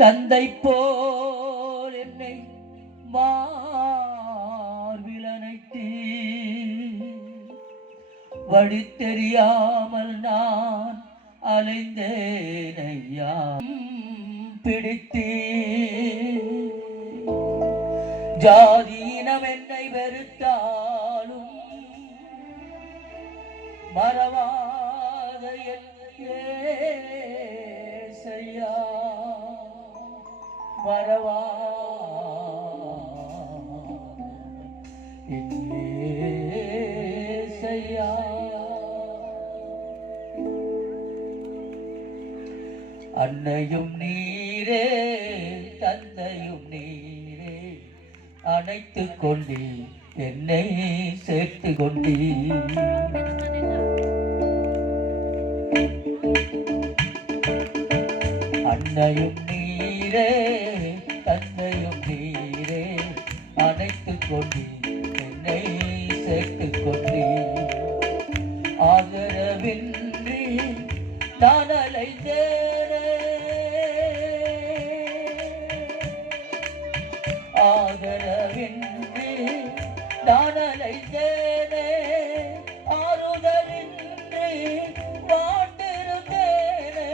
தந்தை போல் என்னை மார்பில் அணைத்து வழி தெரியாமல் நான் அலைந்தேன் ஐயா. பிடித்து ஜாதீனம் என்னை வெறுத்தாலும் மறவாத ஏசையா, ஏசையா. அன்னையும் நீரே தந்தையும் நீரே, அணைத்து கொண்டே என்னை சேர்த்து கொண்டே. அன்னையும் நீரே தந்தையும் நீரே, அணைத்து கொண்டே என்னை சேர்த்து கொண்டே. ஆதரவின்றி நான் அலைந்தேனே, ஆதரவின்றி நான் அலைந்தேனே, ஆறுதலின்றி வாழ்ந்திருந்தேனே,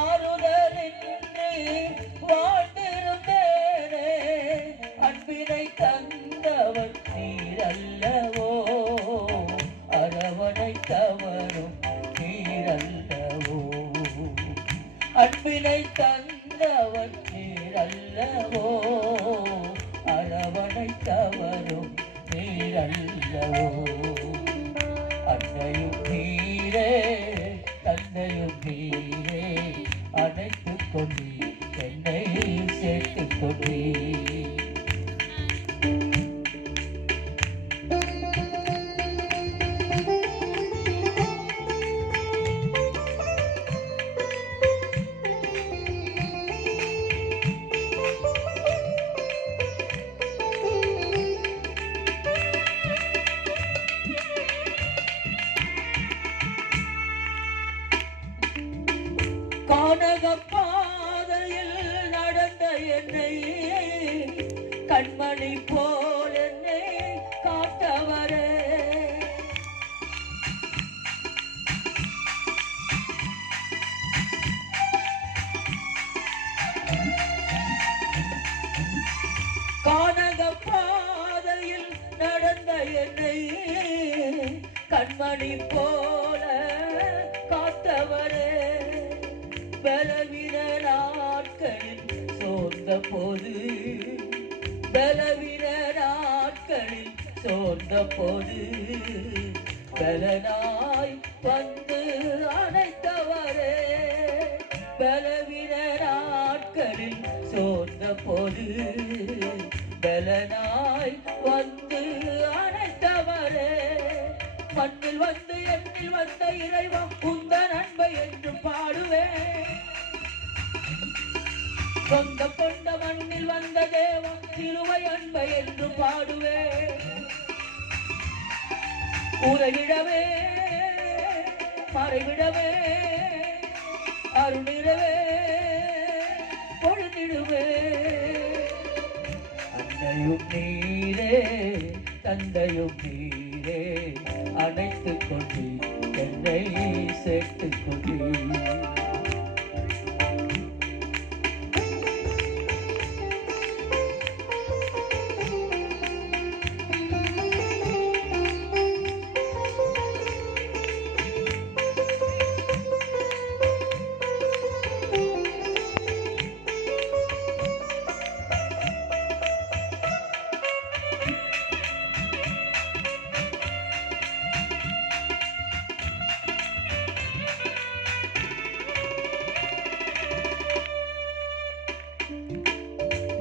ஆறுதலின்றி வாழ்ந்திருந்தேனே. அன்பினை தந்தவர் நீரல்லவோ, அரவணை தவறும் நீரல்லவோ. அன்பினை தந்தவர் நீரல்லவோ, அரவணை தவறும் நீரல்லவோ. அன்னையும் நீரே தந்தையும் நீரே, அணைத்து கொண்டே என்னை சேர்த்து கொண்டே. கானக பாதையில் நடந்த என்னை கண்மணி போல் என்னை காத்தவரே. கானக பாதையில் நடந்த என்னை கண்மணி போல காத்தவரே. பலவீன நாட்களில் சோர்ந்த போது, பலவீன நாட்களில் சோர்ந்த போது, பலனாய் வந்து அணைத்தவரே. பலவீன நாட்களில் சோர்ந்த போது, பலனாய் வந்து அணைத்தவரே. மண்ணில் வந்து எண்ணில் வந்த இறைவா, உந்தன் அன்பை என்று பாடுவேன். சொந்த கொண்ட மண்ணில் வந்த தேவா, சிலுவை அன்பை என்று பாடுவேன். உலகிடவே மறைவிடவே அருளிடவே பொழுதிடுவே. அன்னையும் நீரே தந்தையும் நீரே, அணைத்து கொண்டு என்னை சேர்த்து கொண்டு.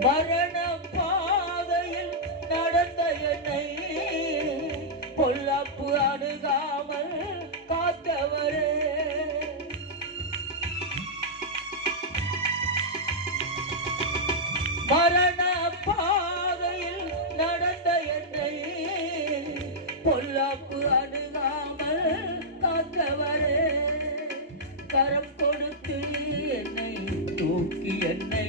மரண பாதையில் நடந்த என்னை பொல்லாப்பு அணுகாமல் காத்தவரே. மரண பாதையில் நடந்த என்னை பொல்லாப்பு அணுகாமல் காத்தவரே. கரம் கொடுத்து என்னை தூக்கி என்னை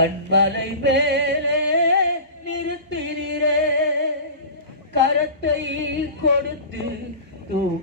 கண்மலை மேலே நிறுத்தினீரே கரத்தை கொடுத்து